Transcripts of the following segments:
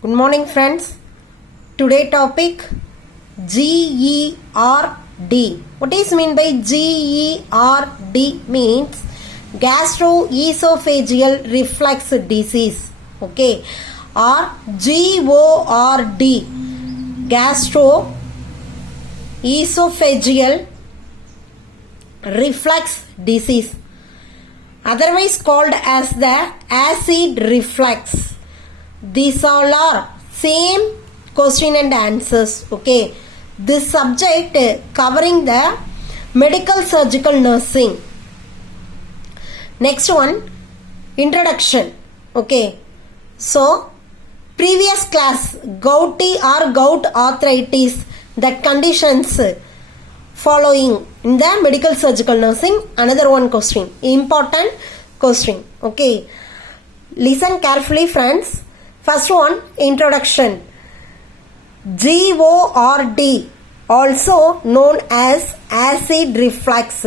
Good morning friends. Today topic GERD. What is mean by GERD? Means gastroesophageal reflux disease. Okay. Or GORD. Gastroesophageal reflux disease. Otherwise called as the acid reflux. These all are same question and answers. Okay, this subject covering the medical surgical nursing. Next one, introduction. Okay, so previous class, gouty or gout arthritis, that conditions following in the medical surgical nursing. Another one question, important question. Okay, listen carefully friends. First one, introduction. GORD, also known as acid reflux,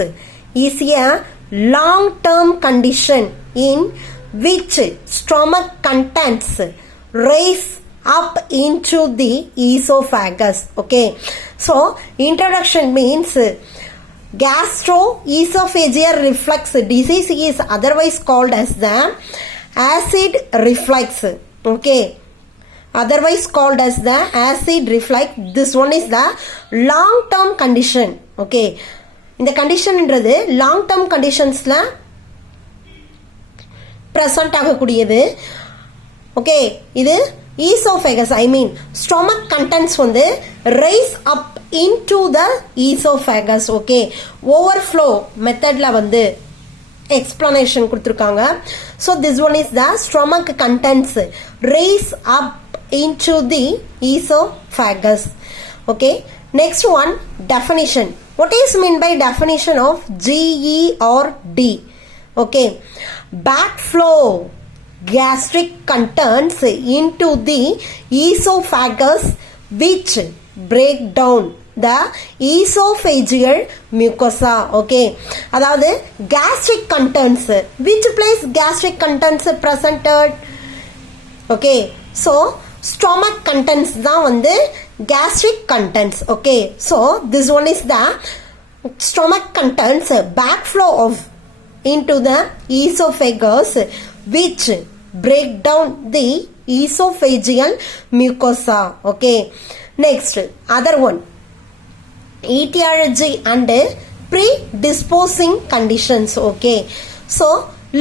is a long-term condition in which stomach contents rise up into the esophagus. Okay, so introduction means gastroesophageal reflux disease is otherwise called as the acid reflux. Okay, otherwise called as the acid reflux. This one is the long term condition. Okay, இந்த கண்டிஷன்ன்றது long term கண்டிஷன்ஸ்ல present ஆகக்கூடியது. Okay, இது oesophagus ஐ மீன் stomach contents வந்து rice up into the oesophagus. Okay, overflow மெத்தட்ல வந்து explanation கொடுத்திருக்காங்க. So this one is the stomach contents raise up into the esophagus. Okay, next one, definition. What is mean by definition of GERD? Okay, backflow gastric contents into the esophagus which break down the esophageal mucosa. Okay, அதாவது gastric contents, which place gastric contents presented? Okay, so stomach contents தான் வந்து gastric contents. Okay, so this one is the stomach contents backflow of into the esophagus which break down the esophageal mucosa. Okay, next, other one, etiology and predisposing conditions. Okay, so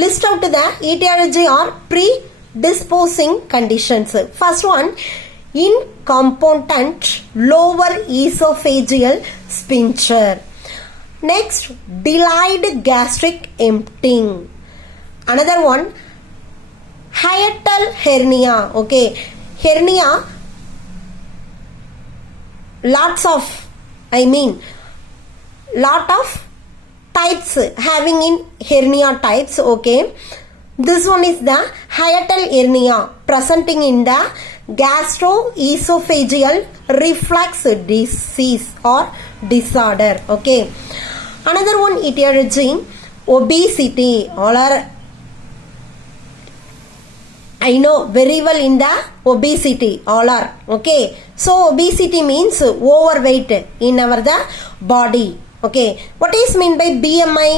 list out the etiology or predisposing conditions. First one, incompetent lower esophageal sphincter. Next, delayed gastric emptying. Another one, hiatal hernia. Okay, hernia, lots of lot of types having in hernia types. Okay, this one is the hiatal hernia presenting in the gastroesophageal reflux disease or disorder. Okay, another one, etiology, obesity. All are I know very well in the obesity, all are. Okay, so obesity means overweight in our the body. Okay, what is mean by BMI?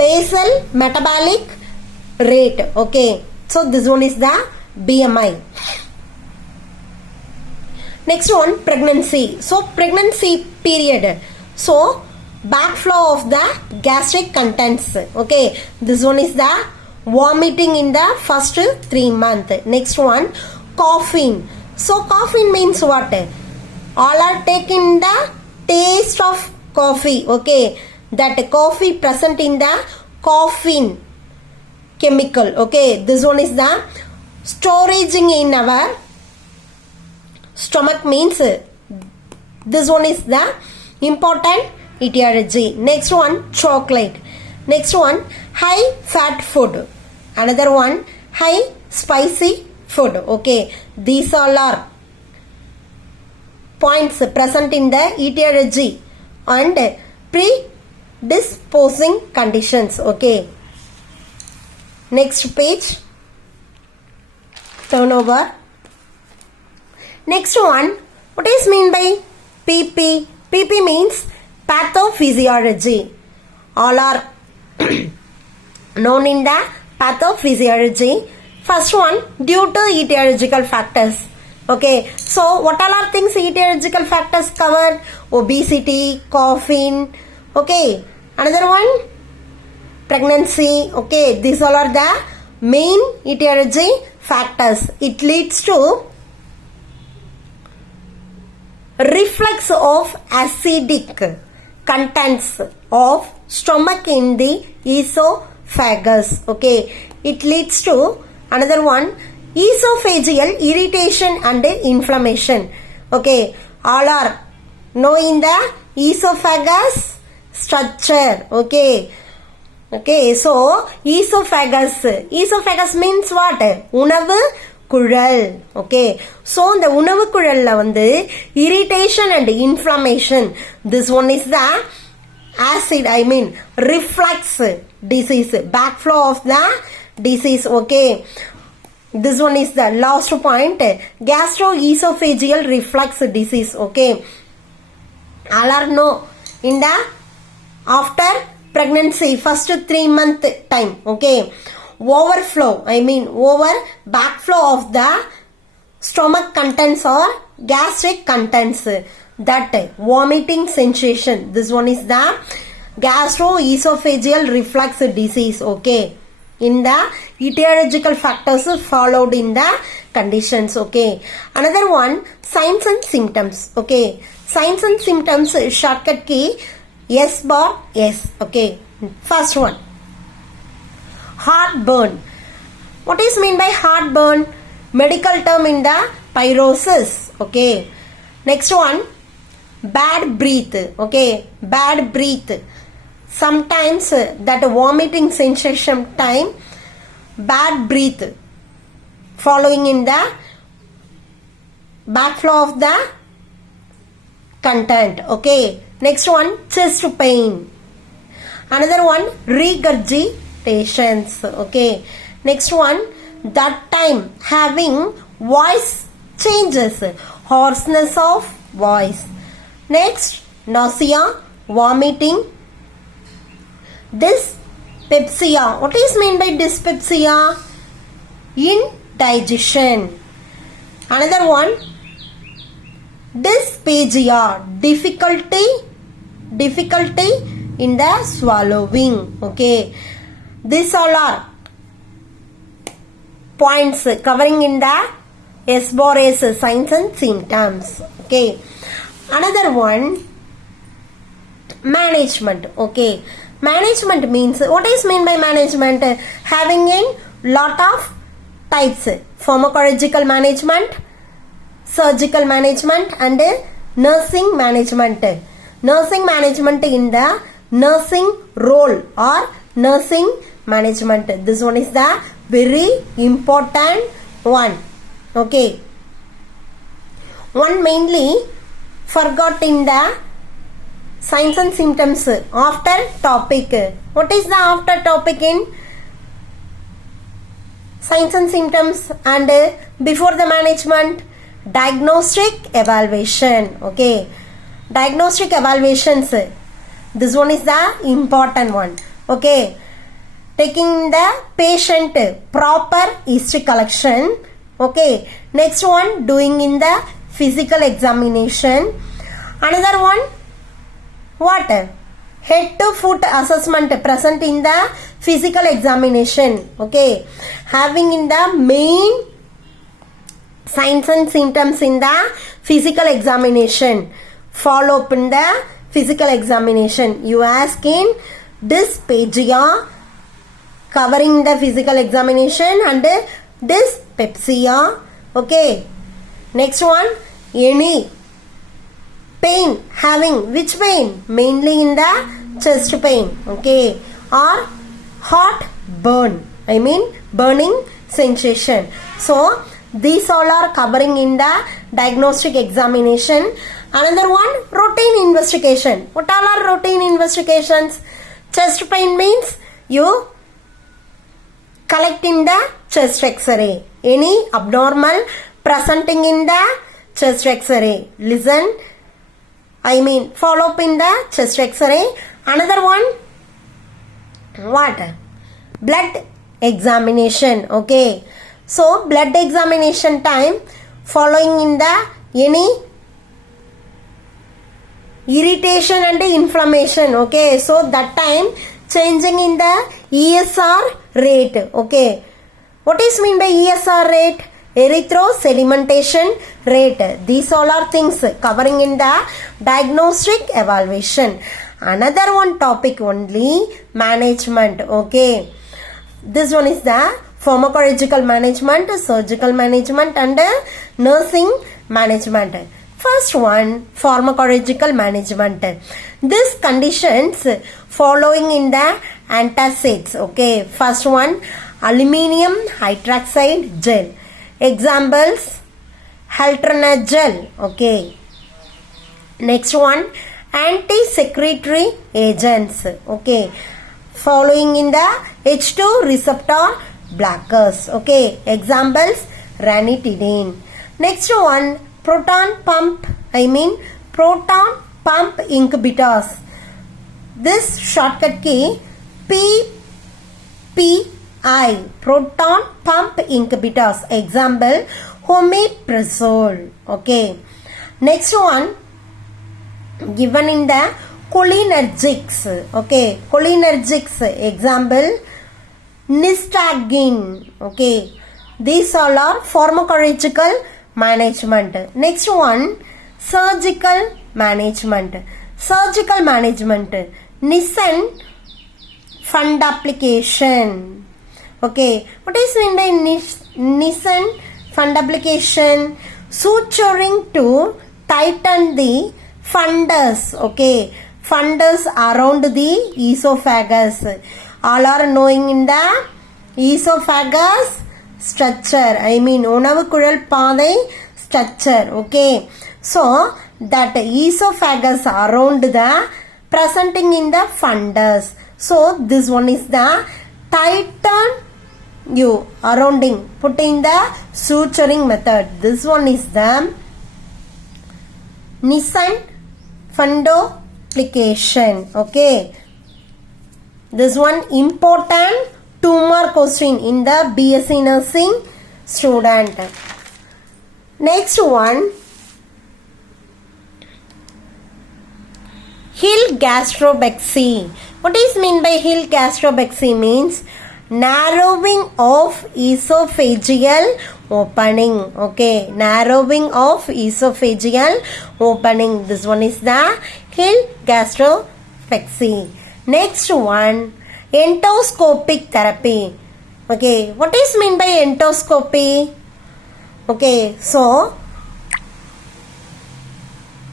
Basal metabolic rate. Okay, so this one is the BMI. Next one, pregnancy. So pregnancy period, so backflow of the gastric contents. Okay, this one is the vomiting in the first 3 months. Next one, coughing. So coughing means what? All are taking the taste of coffee. Okay, that coffee present in the caffeine chemical. Okay, this one is the storaging in our stomach means this one is the important etiology. Next one, chocolate. Next one, high fat food. Another one, high spicy food. Okay, these all are points present in the etiology and predisposing conditions. Okay, next page, turn over. Next one, what is mean by PP? PP means pathophysiology. All are known in the pathophysiology. First one, due to etiological factors. Okay, so what all are things etiological factors covered? Obesity, coughing. Okay, another one, pregnancy. Okay, these all are the main etiology factors. It leads to reflux of acidic contents of stomach in the esophagus. Okay, it leads to another one, esophageal irritation and inflammation. Okay, all are knowing the esophagus structure. Okay, so esophagus means what? உணவு குழல். Okay, so இந்த உணவு குழல்ல வந்து irritation and inflammation, this one is the acid, reflux disease, backflow of the disease. Okay, this one is the last point, gastroesophageal reflux disease. Okay, all are know in the after pregnancy first 3 month time. Okay, overflow, backflow of the stomach contents or gastric contents, that vomiting sensation, this one is the gastroesophageal reflux disease. Okay, in the etiological factors followed in the conditions. Okay, another one, signs and symptoms. Okay, signs and symptoms shortcut key S bar S. Okay, first one, heartburn. What is mean by heartburn? Medical term in the pyrosis. Okay, next one, bad breath. Okay, bad breath, sometimes that vomiting sensation time, bad breath following in the backflow of the content. Okay, next one, chest pain. Another one, regurgitations. Okay, next one, that time having voice changes, hoarseness of voice. Next, nausea, vomiting, dyspepsia. What is mean by dyspepsia? Indigestion. Another one, dysphagia, difficulty in the swallowing. Okay, these all are points covering in the S bar S, signs and symptoms. Okay, another one, management. Okay, management means, what is mean by management? Having in lot of types, pharmacological management, surgical management and nursing management. Nursing management in the nursing role or nursing management, this one is the very important one. Okay, one mainly forgot in the signs and symptoms after topic. What is the after topic in signs and symptoms and before the management? Diagnostic evaluation. Okay, diagnostic evaluations, this one is the important one. Okay, taking the patient proper history collection. Okay, next one, doing in the physical examination. Another one, what? Head to foot assessment present in the physical examination. Okay, having in the main signs and symptoms in the physical examination, follow up in the physical examination. You ask in dysphagia, covering the physical examination, and dyspepsia. Okay, next one, any pain, having which pain? Mainly in the chest pain. Okay, or heartburn, burning sensation. So these all are covering in the diagnostic examination. Another one, routine investigation. What all are routine investigations? Chest pain means you collect in the chest x-ray. Any abnormal presenting in the chest X-ray. Listen. Follow up in the chest X-ray. Another one. What? Blood examination. Okay. So, blood examination time following in the any irritation and inflammation. Okay. So, that time changing in the ESR rate. Okay. What is mean by ESR rate? Erythrosedimentation rate. These all are things covering in the diagnostic evaluation. Another one topic only, management. Okay. This one is the pharmacological management, surgical management and nursing management. First one, pharmacological management. These conditions following in the antacids. Okay. First one, aluminum hydroxide gel. Examples, Haltronagel. Okay. Next one, anti-secretory agents. Okay. Following in the H2 receptor blockers. Okay. Examples, ranitidine. Next one, proton pump inhibitors. This shortcut key PPI, proton pump inhibitors. Example, omeprazole. Okay. Next one, given in the cholinergics. Okay. Cholinergics. Example, nistagin. Okay. These all are pharmacological management. Next one, surgical management. Surgical management. Nissen fundoplication. Okay. What is mean by Nissen fundoplication? Suturing to tighten the fundus. Okay. Fundus around the esophagus. All are knowing in the esophagus structure. உணவு குழல் பாதை structure. Okay. So, that esophagus around the presenting in the fundus. So, this one is the tighten you surrounding, putting the suturing method. This one is the Nissen fundoplication. Okay. This one important 2-mark question in the BSc nursing student. Next one, Hill gastrobexy. What is mean by Hill gastrobexy? Means narrowing of esophageal opening. Okay, narrowing of esophageal opening. This one is the Hill gastrobexy. Next one, endoscopic therapy. Okay, what is mean by endoscopy? Okay, so